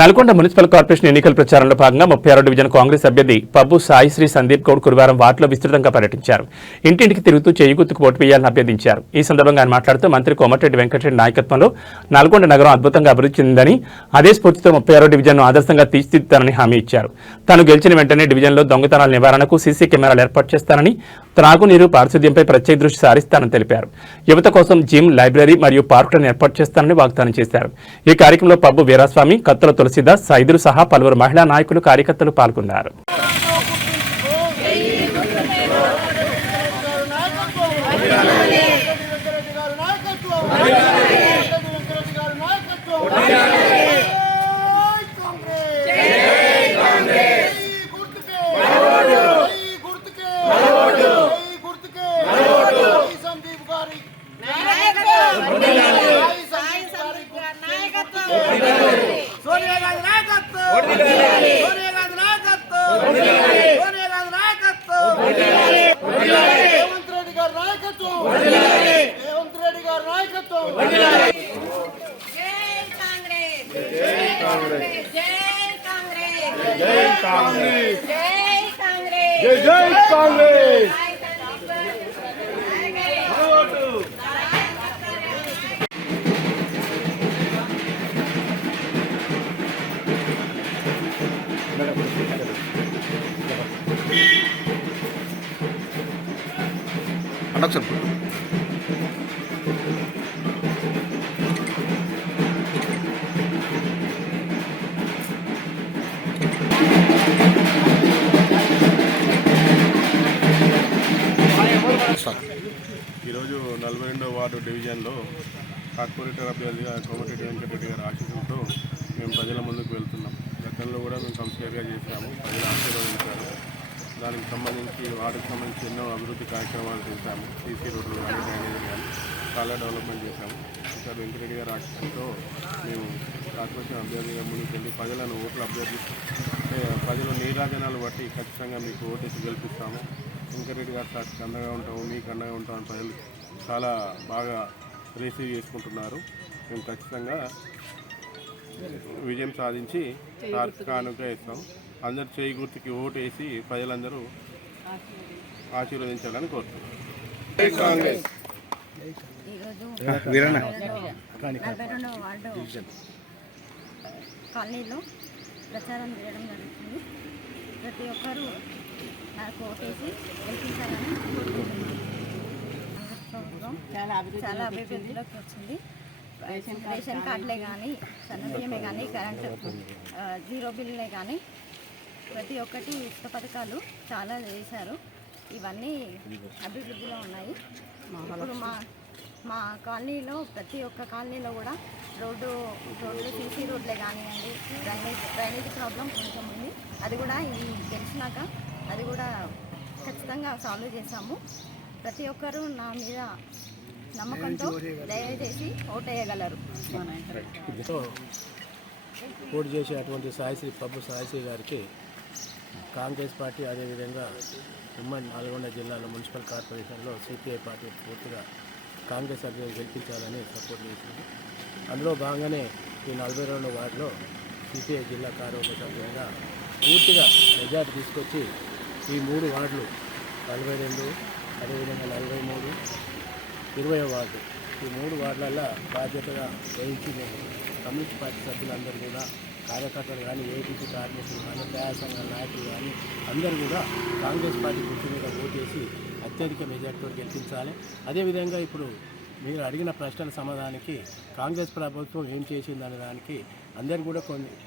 Nalgonda municipal corporation ఎన్నికల ప్రచారంలో భాగంగా 36వ డివిజన్ కాంగ్రెస్ అభ్యర్థి పబ్బు సాయిశ్రీ సందీప్ గౌడ్ గురువారం వార్డులో విస్తృతంగా పర్యటించారు. ఇంటింటికి తిరుగుతూ చేయి గుర్తుకు ఓటు వేయాలని అభ్యర్థించారు. ఈ సందర్భంగా ఆయన మాట్లాడుతూ మంత్రి కోమటిరెడ్డి వెంకటరెడ్డి నాయకత్వంలో నల్గొండ నగరం అద్భుతంగా అభివృద్ధి చెందిందని, అదే స్ఫూర్తితో 36వ డివిజన్ను ఆదర్శంగా తీర్చిదిద్దుతానని హామీ ఇచ్చారు. తాను గెలిచిన వెంటనే డివిజన్లో దొంగతనాల నివారణకు సీసీ కెమెరాలు ఏర్పాటు చేస్తానని, త్రాగునీరు, పారిశుద్ధ్యంపై ప్రత్యేక దృష్టి సారిస్తానని తెలిపారు. యువత కోసం జిమ్, లైబ్రరీ మరియు పార్కులను ఏర్పాటు చేస్తానని వాగ్దానం చేశారు. ఈ కార్యక్రమంలో పబ్బు వీరాస్వామి, కత్తుల తులసిదాస్, సైదులు సహా పలువురు మహిళా నాయకులు, కార్యకర్తలు పాల్గొన్నారు. ఈరోజు 42వ వార్డు డివిజన్లో కార్పొరేటర్ అభ్యర్థిగా కోమటిరెడ్డి వెంకటరెడ్డి గారి ఆశీస్సులతో మేము ప్రజల ముందుకు వెళ్తున్నాం. గతంలో కూడా మేము కంప్లీట్గా చేశాము, ప్రజలు ఆశీర్వదించారు. దానికి సంబంధించి వార్డుకు సంబంధించి ఎన్నో అభివృద్ధి కార్యక్రమాలు చేశాము. సీసీ రోడ్లు కానీ, డ్రైనేజీలు కానీ చాలా డెవలప్మెంట్ చేశాము. ఈసారి వెంకటరెడ్డి గారి ఆశీస్సులతో మేము కార్పొరేషన్ అభ్యర్థిగా ముందుకు వెళ్ళి ప్రజలను ఓట్లు ప్రజల నీరాజనాలు బట్టి ఖచ్చితంగా మీకు ఓటేసి గెలిపిస్తాము. వెంకటరెడ్డి గారు సార్కి అండగా ఉంటాము, మీకు అండగా ఉంటామని ప్రజలు చాలా బాగా రిసీవ్ చేసుకుంటున్నారు. మేము ఖచ్చితంగా విజయం సాధించి సార్కి కానుక ఇస్తాం. అందరు చేయి గుర్తుకి ఓటు వేసి ప్రజలందరూ ఆశీర్వదించాలని కోరుతున్నాం. కాలనీలో ప్రచారం చేయడం జరుగుతుంది. ప్రతి ఒక్కరూ నాకు ఓటేసి గెలిపించాలని చాలా అభివృద్ధిలోకి వచ్చింది. రేషన్ కార్డులే కానీ, సన్నబియ్యమే కానీ, కరెంటు జీరో బిల్లులే కానీ ప్రతి ఒక్కటి ఉచిత పథకాలు చాలా చేశారు. ఇవన్నీ అభివృద్ధిలో ఉన్నాయి. ఇప్పుడు మా కాలనీలో ప్రతి ఒక్క కాలనీలో కూడా రోడ్లు సీసీ రోడ్లే కానివ్వండి, డ్రైనేజ్ ప్రాబ్లం కొంచెం ఉంది. అది కూడా గెలిచినాక అది కూడా ఖచ్చితంగా సాల్వ్ చేశాము. ప్రతి ఒక్కరూ నా మీద నమ్మకంతో దయచేసి ఓటేయగలరు. పోటీ చేసేటువంటి పబ్బు సాయిశ్రీ గారికి కాంగ్రెస్ పార్టీ, అదేవిధంగా ఉమ్మడి నల్గొండ జిల్లాలో మున్సిపల్ కార్పొరేషన్లో సిపిఐ పార్టీ పూర్తిగా కాంగ్రెస్ అభ్యర్థి గెలిపించాలని సపోర్ట్ చేసింది. అందులో భాగంగానే ఈ 42వ వార్డులో సిపిఐ జిల్లా కార్యవర్గ పూర్తిగా మెజార్టీ తీసుకొచ్చి ఈ 3 వార్డులు 42, అదేవిధంగా 43, 20వ వార్డు, ఈ 3 వార్డులలో బాధ్యతగా వహించి మేము కమ్యూనిస్ట్ పార్టీ సభ్యులందరూ కూడా, కార్యకర్తలు కానీ, ఏపీసీ కార్మికులు కానీ, ప్రజా సంఘాల నాయకులు కానీ అందరూ కూడా కాంగ్రెస్ పార్టీ గుర్తు మీద ఓటేసి అత్యధిక మెజార్టీతో గెలిపించాలి. అదేవిధంగా ఇప్పుడు మీరు అడిగిన ప్రశ్నల సమాధానానికి కాంగ్రెస్ ప్రభుత్వం ఏం చేసిందనే దానికి అందరూ కూడా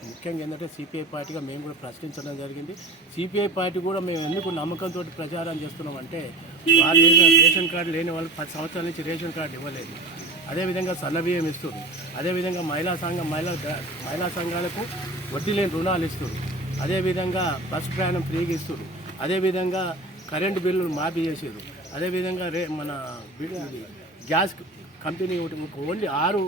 ముఖ్యంగా ఏంటంటే సిపిఐ పార్టీగా మేము కూడా ప్రశ్నించడం జరిగింది. సిపిఐ పార్టీ కూడా మేము ఎందుకు నమ్మకంతో ప్రచారం చేస్తున్నామంటే, వాళ్ళు రేషన్ కార్డు లేని వాళ్ళు 10 సంవత్సరాల నుంచి రేషన్ కార్డు ఇవ్వలేదు. అదేవిధంగా సన్నబియ్యం ఇస్తుంది. అదేవిధంగా మహిళా సంఘాలకు వడ్డీ లేని రుణాలు ఇస్తారు. అదేవిధంగా బస్ ప్రయాణం ఫ్రీగా ఇస్తారు. అదేవిధంగా కరెంటు బిల్లులు మాఫీ చేసారు. అదేవిధంగా మన గ్యాస్ కంపెనీ ఓన్లీ 6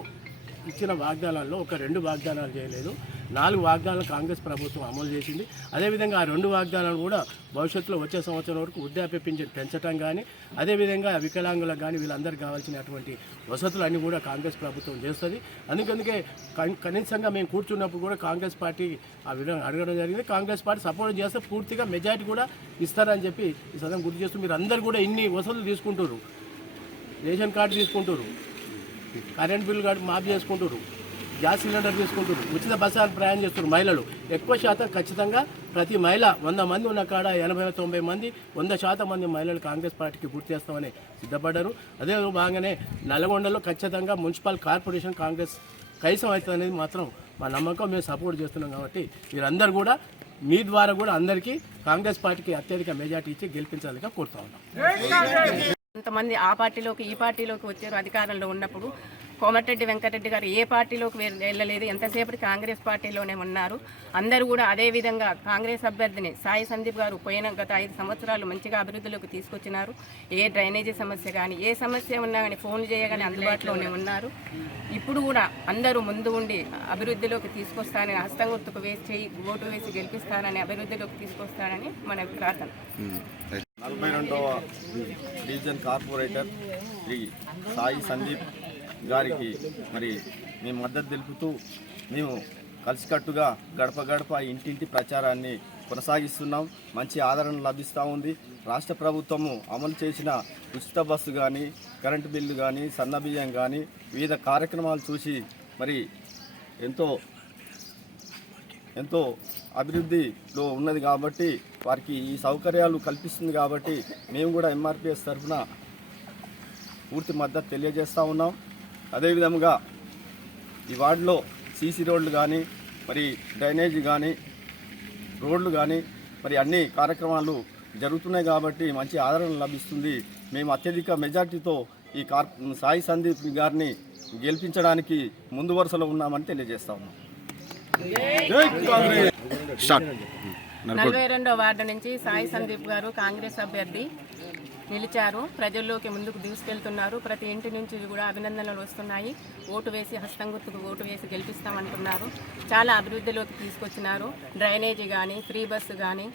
ఇచ్చిన వాగ్దానాల్లో ఒక 2 వాగ్దానాలు చేయలేదు. 4 వాగ్దానాలు కాంగ్రెస్ ప్రభుత్వం అమలు చేసింది. అదేవిధంగా ఆ 2 వాగ్దానాలు కూడా భవిష్యత్తులో వచ్చే సంవత్సరం వరకు వృద్ధాప్య పింఛన్ పెంచడం కానీ, అదేవిధంగా వికలాంగులకు కానీ వీళ్ళందరికీ కావాల్సినటువంటి వసతులు అన్నీ కూడా కాంగ్రెస్ ప్రభుత్వం చేస్తుంది. అందుకే కనీసంగా మేము కూర్చున్నప్పుడు కూడా కాంగ్రెస్ పార్టీ ఆ విధంగా అడగడం జరిగింది. కాంగ్రెస్ పార్టీ సపోర్ట్ చేస్తే పూర్తిగా మెజారిటీ కూడా ఇస్తారని చెప్పి ఈ సదనం గుర్తు చేస్తూ, మీరు అందరూ కూడా ఇన్ని వసతులు తీసుకుంటారు, రేషన్ కార్డు తీసుకుంటారు, కరెంట్ బిల్లు కార్డు మాఫ్ చేసుకుంటారు, గ్యాస్ సిలిండర్ తీసుకుంటారు, ఉచిత బస్సు ప్రయాణం చేస్తున్నారు మహిళలు. ఎక్కువ శాతం ఖచ్చితంగా ప్రతి మహిళ 100 మంది ఉన్న కాడ 80-90 మంది 100% మంది మహిళలు కాంగ్రెస్ పార్టీకి గుర్తు చేస్తామని సిద్ధపడ్డారు. అదే భాగంగానే నల్గొండలో ఖచ్చితంగా మున్సిపల్ కార్పొరేషన్ కాంగ్రెస్ కైసం అవుతుంది అనేది మాత్రం మా నమ్మకం. మేము సపోర్ట్ చేస్తున్నాం కాబట్టి మీరందరూ కూడా మీ ద్వారా కూడా అందరికీ కాంగ్రెస్ పార్టీకి అత్యధిక మెజార్టీ ఇచ్చి గెలిపించాలిగా కోరుతా ఉన్నాం. కొంతమంది ఆ పార్టీలోకి ఈ పార్టీలోకి వచ్చారు అధికారంలో ఉన్నప్పుడు. కోమటిరెడ్డి వెంకటరెడ్డి గారు ఏ పార్టీలోకి వెళ్ళలేదు, ఎంతసేపటి కాంగ్రెస్ పార్టీలోనే ఉన్నారు. అందరూ కూడా అదే విధంగా కాంగ్రెస్ అభ్యర్థిని సాయి సందీప్ గారు గత 5 సంవత్సరాలు మంచిగా అభివృద్ధిలోకి తీసుకొచ్చినారు. ఏ డ్రైనేజీ సమస్య కానీ ఏ సమస్య ఉన్నా కానీ ఫోన్ చేయగానే అందుబాటులోనే ఉన్నారు. ఇప్పుడు కూడా అందరూ ముందు ఉండి అభివృద్ధిలోకి తీసుకొస్తానని, హస్తం గుర్తుకు ఓటు వేసి గెలిపిస్తానని, అభివృద్ధిలోకి తీసుకొస్తానని మన ప్రార్థన. 42వ డివిజన్ కార్పొరేటర్ శ్రీ సాయి సందీప్ గారికి మరి మేము మద్దతు తెలుపుతూ మేము కలిసికట్టుగా గడప గడప ఇంటింటి ప్రచారాన్ని కొనసాగిస్తున్నాం. మంచి ఆదరణ లభిస్తూ ఉంది. రాష్ట్ర ప్రభుత్వము అమలు చేసిన ఉచిత బస్సు కానీ, కరెంటు బిల్లు కానీ, సన్నబియ్యం కానీ వివిధ కార్యక్రమాలు చూసి మరి ఎంతో అభివృద్ధిలో ఉన్నది కాబట్టి వారికి ఈ సౌకర్యాలు కల్పిస్తుంది కాబట్టి మేము కూడా ఎంఆర్పిఎస్ తరఫున పూర్తి మద్దతు తెలియజేస్తూ ఉన్నాం. అదేవిధంగా ఈ వార్డులో సీసీ రోడ్లు కానీ, మరి డ్రైనేజీ కానీ, రోడ్లు కానీ మరి అన్ని కార్యక్రమాలు జరుగుతున్నాయి కాబట్టి మంచి ఆదరణ లభిస్తుంది. మేము అత్యధిక మెజార్టీతో ఈ సాయి సందీప్ గారిని గెలిపించడానికి ముందు వరుసలో ఉన్నామని తెలియజేస్తా ఉన్నాం. 42వ వార్డు నుంచి సాయి సందీప్ గారు కాంగ్రెస్ అభ్యర్థి నిలిచారు. ప్రజల్లోకి ముందుకు తీసుకెళ్తున్నారు. ప్రతి ఇంటి నుంచి కూడా అభినందనలు వస్తున్నాయి. ఓటు వేసి హస్తం గుర్తుకు ఓటు వేసి గెలిపిస్తామంటున్నారు. చాలా అభివృద్ధిలోకి తీసుకొచ్చినారు. డ్రైనేజీ కానీ, ఫ్రీ బస్సు కానీ,